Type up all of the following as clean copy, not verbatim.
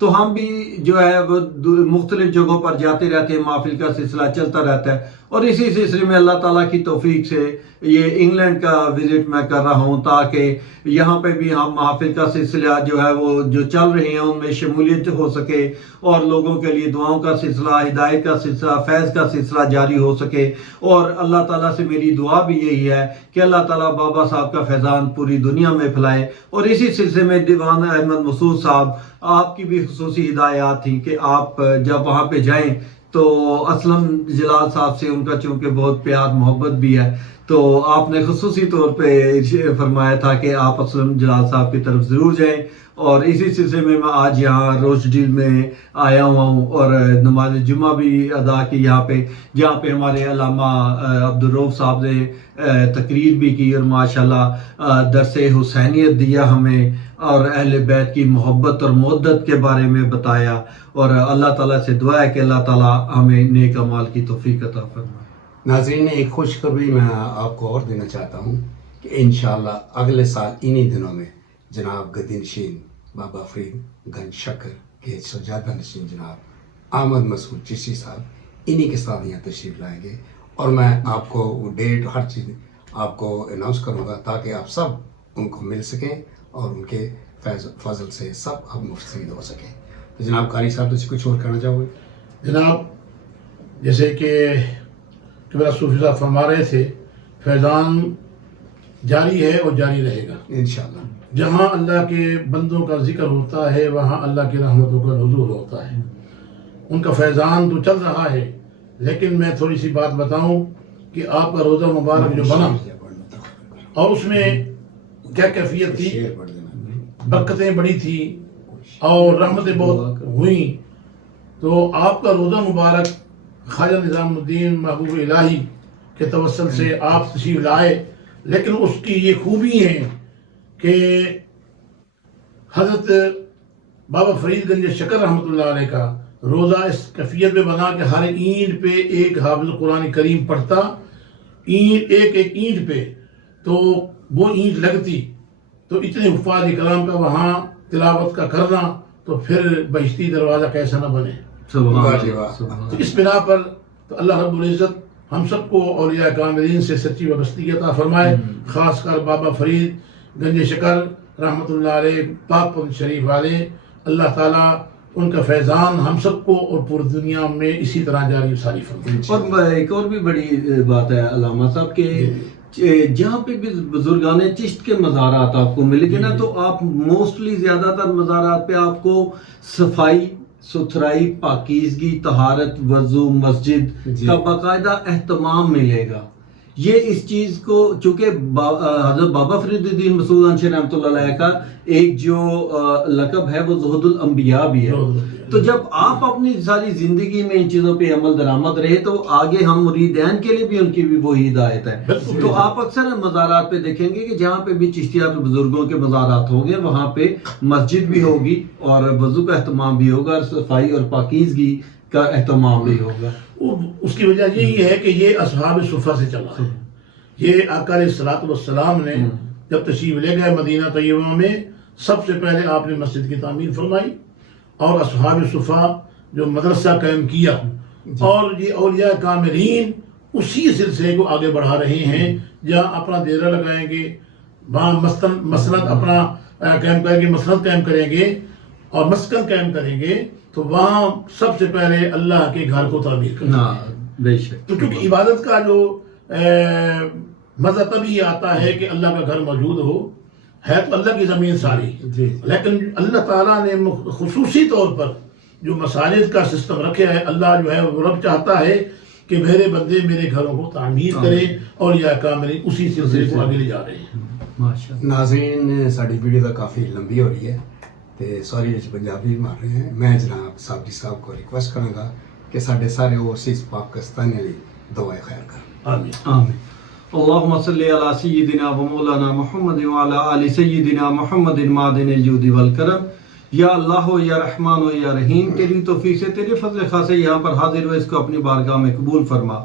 تو ہم بھی جو ہے وہ مختلف جگہوں پر جاتے رہتے ہیں، محفل کا سلسلہ چلتا رہتا ہے، اور اسی سلسلے میں اللہ تعالیٰ کی توفیق سے یہ انگلینڈ کا وزٹ میں کر رہا ہوں تاکہ یہاں پہ بھی ہم محفل کا سلسلہ جو ہے وہ جو چل رہے ہیں ان میں شمولیت ہو سکے، اور لوگوں کے لیے دعاؤں کا سلسلہ، ہدایت کا سلسلہ، فیض کا سلسلہ جاری ہو سکے۔ اور اللہ تعالیٰ سے میری دعا بھی یہی ہے کہ اللہ تعالیٰ بابا صاحب کا فیضان پوری دنیا میں پھیلائے۔ اور اسی سلسلے میں دیوان احمد مسعود صاحب، آپ کی بھی خصوصی ہدایات تھیں کہ آپ جب وہاں پہ جائیں تو اسلم جلال صاحب سے ان کا چونکہ بہت پیار محبت بھی ہے، تو آپ نے خصوصی طور پہ فرمایا تھا کہ آپ اسلم جلال صاحب کی طرف ضرور جائیں، اور اسی سلسلے میں میں آج یہاں روز ڈیل میں آیا ہوا ہوں اور نماز جمعہ بھی ادا کی یہاں پہ، جہاں پہ ہمارے علامہ عبدالرؤف صاحب نے تقریر بھی کی اور ماشاءاللہ درس حسینیت دیا ہمیں، اور اہل بیت کی محبت اور مودت کے بارے میں بتایا، اور اللہ تعالیٰ سے دعا ہے کہ اللہ تعالیٰ ہمیں نیک اعمال کی توفیق عطا فرمائے۔ ناظرین، ایک خوشخبری میں آپ کو اور دینا چاہتا ہوں کہ انشاءاللہ اگلے سال انہی دنوں میں جناب گدی نشین بابا فرید گنج شکر کے سجادہ نشین جناب احمد مسعود چشتی صاحب انہی کے ساتھ یہاں تشریف لائیں گے، اور میں آپ کو وہ ڈیٹ ہر چیز آپ کو اناؤنس کروں گا تاکہ آپ سب ان کو مل سکیں اور ان کے فضل سے سب اب مستفید ہو سکیں۔ تو جناب قاری صاحب تو کچھ اور کہنا چاہو گے؟ جناب جیسے کہ میرا صوفی صاحب فرما رہے تھے، فیضان جاری ہے اور جاری رہے گا انشاءاللہ۔ جہاں اللہ کے بندوں کا ذکر ہوتا ہے وہاں اللہ کی رحمتوں کا نزول ہوتا ہے۔ ان کا فیضان تو چل رہا ہے، لیکن میں تھوڑی سی بات بتاؤں کہ آپ کا روزہ مبارک جو بنا اور اس میں کیا کیفیت تھی، برکتیں بڑی تھی اور رحمتیں بہت ہوئیں، تو آپ کا روزہ مبارک خواجہ نظام الدین محبوب الہی کے توسل سے آپ تشریف لائے، لیکن اس کی یہ خوبی ہے کہ حضرت بابا فرید گنج شکر رحمۃ اللہ علیہ کا روزہ اس کیفیت میں بنا کہ ہر اینٹ پہ ایک حافظ قرآن کریم پڑھتا، اینٹ ایک اینٹ پہ، تو وہ اینٹ لگتی تو اتنے حفاظ کلام کا وہاں تلاوت کا کرنا، تو پھر بہشتی دروازہ کیسا نہ بنے۔ تو اس بنا پر تو اللہ رب العزت ہم سب کو اولیاء کاملین سے سچی وابستگی عطا فرمائے، خاص کر بابا فرید گنج شکر رحمۃ اللہ علیہ پاک پن شریف والے، اللہ تعالیٰ ان کا فیضان ہم سب کو اور پوری دنیا میں اسی طرح جاری ساری فرمائے۔ اور ایک اور بھی بڑی بات ہے علامہ صاحب کہ جہاں پہ بھی بزرگان چشت کے مزارات آپ کو ملے گے نا، تو آپ موسٹلی زیادہ تر مزارات پہ آپ کو صفائی ستھرائی، پاکیزگی، طہارت، وضو، مسجد کا باقاعدہ اہتمام ملے گا۔ یہ اس چیز کو چونکہ حضرت بابا فرید الدین مسعود انشا رحمۃ اللہ علیہ کا ایک جو لقب ہے وہ زہد الانبیاء بھی ہے، تو جب آپ اپنی ساری زندگی میں ان چیزوں پہ عمل درآمد رہے تو آگے ہم مریدین کے لیے بھی ان کی بھی وہی ہدایت ہے۔ تو آپ اکثر مزارات پہ دیکھیں گے کہ جہاں پہ بھی چشتیہ بزرگوں کے مزارات ہوں گے وہاں پہ مسجد بھی ہوگی اور وضو کا اہتمام بھی ہوگا اور صفائی اور پاکیزگی کا اہتمام بھی ہوگا۔ اس کی وجہ یہی ہے کہ یہ اصحاب صفہ سے چلا ہے۔ یہ آقا علیہ الصلوۃ والسلام نے جب تشریف لے گئے مدینہ طیبہ میں، سب سے پہلے آپ نے مسجد کی تعمیر فرمائی اور اصحاب صفہ جو مدرسہ قائم کیا، اور یہ اولیاء کاملین اسی سلسلے کو آگے بڑھا رہے ہیں، جہاں اپنا ڈیرا لگائیں گے، وہاں مسند اپنا قائم کریں گے، مسند قائم کریں گے اور مسکن قائم کریں گے، تو وہاں سب سے پہلے اللہ کے گھر کو تعمیر کریں گے۔ بے شک، تو کیونکہ عبادت کا جو مزہ تبھی آتا ہے کہ اللہ کا گھر موجود ہو، ہے تو اللہ کی زمین ساری، لیکن اللہ تعالیٰ نے خصوصی طور پر جو مساجد کا سسٹم رکھا ہے، اللہ جو ہے وہ رب چاہتا ہے کہ میرے بندے میرے گھروں کو تعمیر کرے، اور یا کاملین اسی سلسلے کو آگے لے جا رہے ہیں۔ ناظرین، ساری ویڈیو تو کافی لمبی ہو رہی ہے تے سوری وچ پنجابی مار رہے ہیں۔ میں جناب صاحب صاحب کو ریکویسٹ کروں گا کہ ساڈے سارے اوورسیز پاکستانی لیے دعائیں خیر کریں۔ آمین آمین۔ اللہم صلی علی سیدنا و مولانا محمد وعلی آل سیدنا محمد معدن الجود والکرم۔ یا اللہ و یا رحمان و یا رحیم، تیری توفیق سے تیرے فضل خاص یہاں پر حاضر ہو، اس کو اپنی بارگاہ میں قبول فرما۔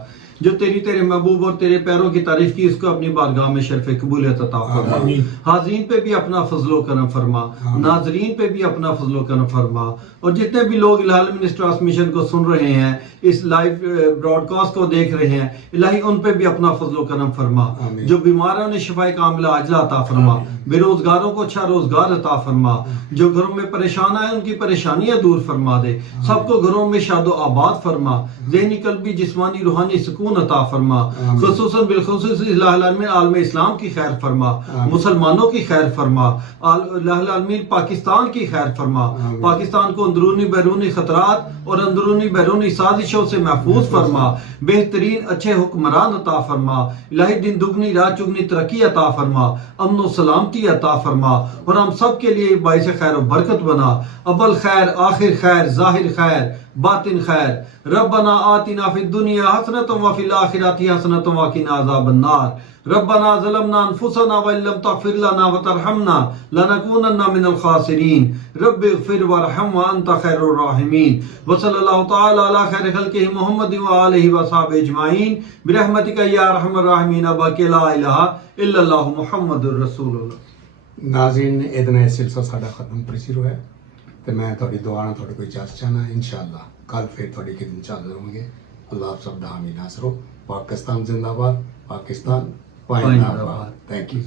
جو تیرے محبوب اور تیرے پیروں کی تعریف کی، اس کو اپنی بارگاہ میں شرف قبولیت عطا فرما. آمین. حاضرین پہ بھی اپنا فضل و کرم فرما، ناظرین پہ بھی اپنا فضل و کرم فرما، اور جتنے بھی لوگ الہی منسٹر ٹرانسمیشن کو سن رہے ہیں، اس لائیو براڈ کاسٹ کو دیکھ رہے ہیں، الہی ان پہ بھی اپنا فضل و کرم فرما. آمین. جو بیمار ہیں انہیں شفا کاملہ عاجلہ عطا فرما، بے روزگاروں کو اچھا روزگار عطا فرما، جو گھروں میں پریشان ہیں ان کی پریشانیاں دور فرما دے، سب کو گھروں میں شاد و آباد فرما، ذہنی قلبی جسمانی روحانی سکون عطا فرما، خصوصاً بالخصوص الہ العالمین عالم اسلام کی خیر فرما، مسلمانوں کی خیر فرما، الہ العالمین پاکستان کی خیر فرما، پاکستان کو اندرونی بیرونی خطرات اور اندرونی بیرونی سازشوں سے محفوظ فرما، بہترین اچھے حکمران عطا فرما، الہی دن دگنی رات چگنی ترقی عطا فرما، امن و سلامتی عطا فرما، اور ہم سب کے لیے باعث خیر و برکت بنا، اول خیر آخر خیر ظاہر خیر باطن خیر. ربنا آتنا فی الدنیا حسنۃ وفی الآخرۃ حسنۃ وقنا عذاب النار. ربنا ظلمنا انفسنا وان لم تغفر لنا وترحمنا لنكونن من الخاسرین. رب اغفر وارحم وانت خیر الراحمین. وصلی اللہ تعالی علی خیر خلقہ محمد وآلہ وصحبہ اجمعین برحمتک یا ارحم الراحمین. باقی لا الہ الا اللہ محمد رسول اللہ. ناظرین اتنا سلسلہ ساڈا ختم پرسی ہوا ہے تو میں تھوڑی دعا نال تھوڑے کوئی اجازت چاہنا انشاءاللہ کل پھر تھوڑی کدن چل ہوں گے. اللہ آپ سب دا حامی ناصر ہو. پاکستان زندہ باد، پاکستان پائندہ باد. Thank you.